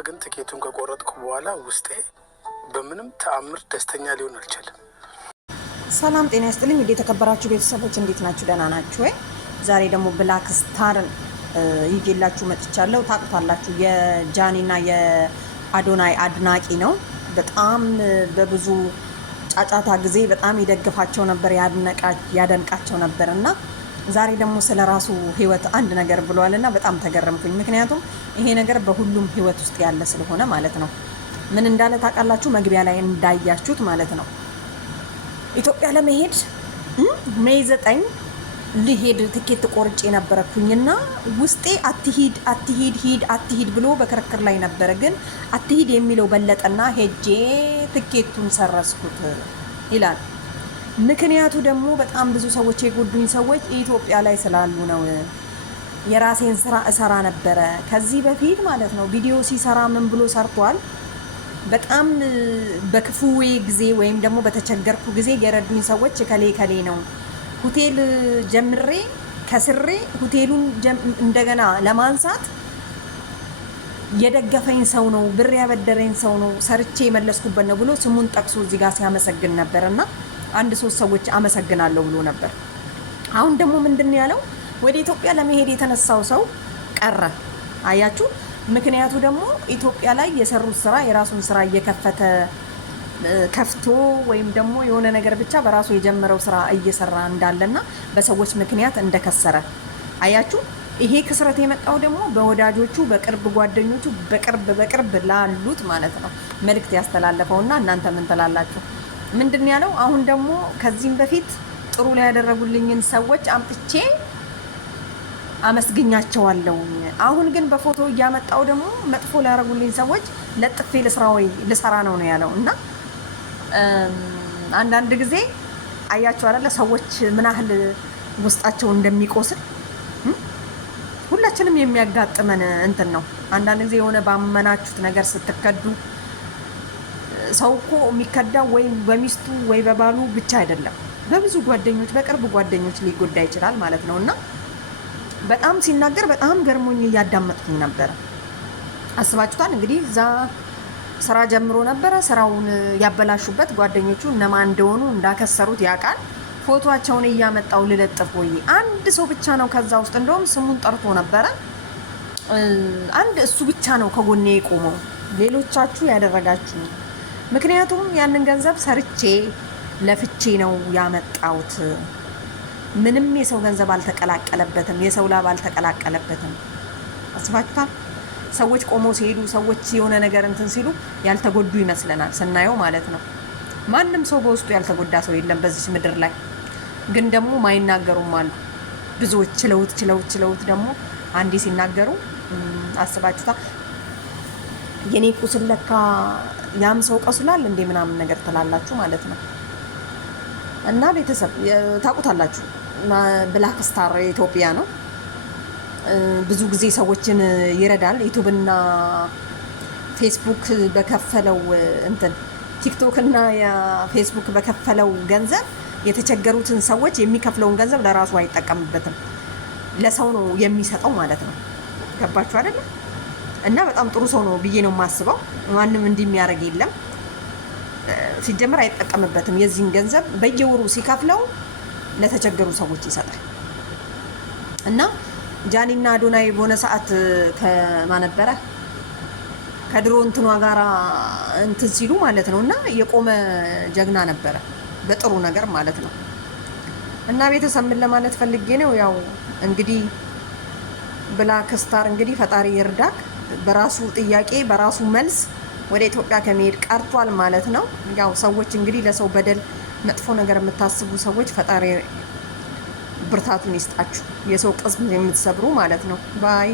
ግን ትኬቱን ከቆረጥኩ በኋላ ውስጤ በምንም ተአምር ደስተኛ ሊሆን አልቻለም። ሰላም ጤና ይስጥልኝ። እንዴት ተከበራችሁ ቤተሰቦች እንዴት ናችሁ? ደህና ናችሁ ወይ? ዛሬ ደግሞ ብላክ ስታርን ይዤላችሁ መጥቻለሁ። ታውቁታላችሁ፣ የጃኒና የአዶናይ አድናቂ ነው። በጣም በብዙ ጫጫታ ጊዜ በጣም ይደግፋቸው ነበር፣ ያደንቃቸው ነበር እና ዛሬ ደግሞ ስለ ራሱ ህይወት አንድ ነገር ብሏልና በጣም ተገረምኩኝ። ምክንያቱም ይሄ ነገር በሁሉም ህይወት ውስጥ ያለ ስለሆነ ማለት ነው። ምን እንዳለ ታውቃላችሁ? መግቢያ ላይ እንዳያችሁት ማለት ነው ኢትዮጵያ ለመሄድ ሜይ 9 ሊሄድ ትኬት ቆርጬ ነበርኩኝና ውስጤ አትሂድ ብሎ በክርክር ላይ ነበረ። ግን አትሂድ የሚለው በለጠና ሄጄ ትኬቱን ሰረስኩት ይላል። ምክንያቱ ደግሞ በጣም ብዙ ሰዎች የጎዱኝ ሰዎች ኢትዮጵያ ላይ ስላሉ ነው። የራሴን ስራ እሰራ ነበረ ከዚህ በፊት ማለት ነው። ቪዲዮ ሲሰራ ምን ብሎ ሰርቷል? በጣም በክፉዌ ጊዜ ወይም ደግሞ በተቸገርኩ ጊዜ የረዱኝ ሰዎች ከሌ ነው። ሆቴል ጀምሬ ከስሬ ሆቴሉን እንደገና ለማንሳት የደገፈኝ ሰው ነው፣ ብር ያበደረኝ ሰው ነው፣ ሰርቼ የመለስኩበት ነው ብሎ ስሙን ጠቅሶ እዚህ ጋር ሲያመሰግን ነበርና አንድ 3 ሰዎች አመሰግናለሁ ብሎ ነበር። አሁን ደግሞ ምንድን ያለው? ወደ ኢትዮጵያ ለመሄድ የተነሳው ሰው ቀረ። አያችሁ? ምክንያቱ ደግሞ ኢትዮጵያ ላይ የሰሩት ስራ የራሱን ስራ ከፍቶ ወይም ደግሞ የሆነ ነገር ብቻ በራሱ የጀመረው ስራ እየሰራ እንዳለና በሰዎች ምክንያት እንደከሰረ አያችሁ። ይሄ ክስረት የመጣው ደግሞ በወዳጆቹ፣ በቅርብ ጓደኞቹ፣ በቅርብ ላሉት ማለት ነው መልእክት ያስተላለፈውና እናንተ ምን ትላላችሁ? ምንድን ያለው? አሁን ደግሞ ከዚህም በፊት ጥሩ ላይ ያደረጉልኝን ሰዎች አምጥቼ አመስግኛቸዋለሁ። አሁን ግን በፎቶ እያመጣው ደግሞ መጥፎ ላይ ያደረጉልኝ ሰዎች ለጥፌ ልሰራ ነው ያለው። እና አንዳንድ ጊዜ አያቸው አይደለ ሰዎች ምን ያህል ውስጣቸው እንደሚቆስል ሁላችንም የሚያጋጥመን እንትን ነው። አንዳንድ ጊዜ የሆነ ባመናችሁት ነገር ስትከዱ ሰው እኮ የሚከዳው ወይ በሚስቱ ወይ በባሉ ብቻ አይደለም፣ በብዙ ጓደኞች፣ በቅርብ ጓደኞች ሊጎዳ ይችላል ማለት ነው። እና በጣም ሲናገር በጣም ገርሞኝ እያዳመጥኩኝ ነበረ። አስባችሁታል እንግዲህ እዛ ስራ ጀምሮ ነበረ። ስራውን ያበላሹበት ጓደኞቹ እነማን እንደሆኑ እንዳከሰሩት ያውቃል። ፎቶአቸውን እያመጣው ልለጥፍ ወይ አንድ ሰው ብቻ ነው ከዛ ውስጥ እንደውም ስሙን ጠርቶ ነበረ። አንድ እሱ ብቻ ነው ከጎኔ የቆመው፣ ሌሎቻችሁ ያደረጋችሁ። ምክንያቱም ያንን ገንዘብ ሰርቼ ለፍቼ ነው ያመጣሁት። ምንም የሰው ገንዘብ አልተቀላቀለበትም፣ የሰው ላብ አልተቀላቀለበትም። አስባችሁታል? ሰዎች ቆመው ሲሄዱ፣ ሰዎች የሆነ ነገር እንትን ሲሉ ያልተጎዱ ይመስለናል ስናየው ማለት ነው። ማንም ሰው በውስጡ ያልተጎዳ ሰው የለም በዚህ ምድር ላይ። ግን ደግሞ ማይናገሩም አሉ ብዙዎች። ችለውት ደግሞ አንዴ ሲናገሩ አስባችሁታል? የኔ ቁስል ለካ ያም ሰው ቀስሏል እንዴ ምናምን ነገር ትላላችሁ ማለት ነው። እና ቤተሰብ ታውቁታላችሁ፣ ብላክ ስታር ኢትዮጵያ ነው። ብዙ ጊዜ ሰዎችን ይረዳል። ዩቲዩብና ፌስቡክ በከፈለው እንትን ቲክቶክ እና የፌስቡክ በከፈለው ገንዘብ የተቸገሩትን ሰዎች የሚከፍለውን ገንዘብ ለራሱ አይጠቀምበትም፣ ለሰው ነው የሚሰጠው ማለት ነው። ገባችሁ አይደለ? እና በጣም ጥሩ ሰው ነው ብዬ ነው የማስበው። ማንም እንዲህ የሚያደርግ የለም። ሲጀምር አይጠቀምበትም። የዚህን ገንዘብ በየወሩ ሲከፍለው ለተቸገሩ ሰዎች ይሰጣል። እና ጃኒና አዶናይ በሆነ ሰዓት ከማነበረ ከድሮ እንትኗ ጋራ እንትን ሲሉ ማለት ነው። እና የቆመ ጀግና ነበረ በጥሩ ነገር ማለት ነው። እና ቤተሰብ ምን ለማለት ፈልጌ ነው፣ ያው እንግዲህ ብላክ ስታር እንግዲህ ፈጣሪ ይርዳክ። በራሱ ጥያቄ በራሱ መልስ ወደ ኢትዮጵያ ከመሄድ ቀርቷል ማለት ነው። ያው ሰዎች እንግዲህ ለሰው በደል መጥፎ ነገር የምታስቡ ሰዎች ፈጣሪ ብርታቱን ይስጣችሁ፣ የሰው ቅስም የምትሰብሩ ማለት ነው። ባይ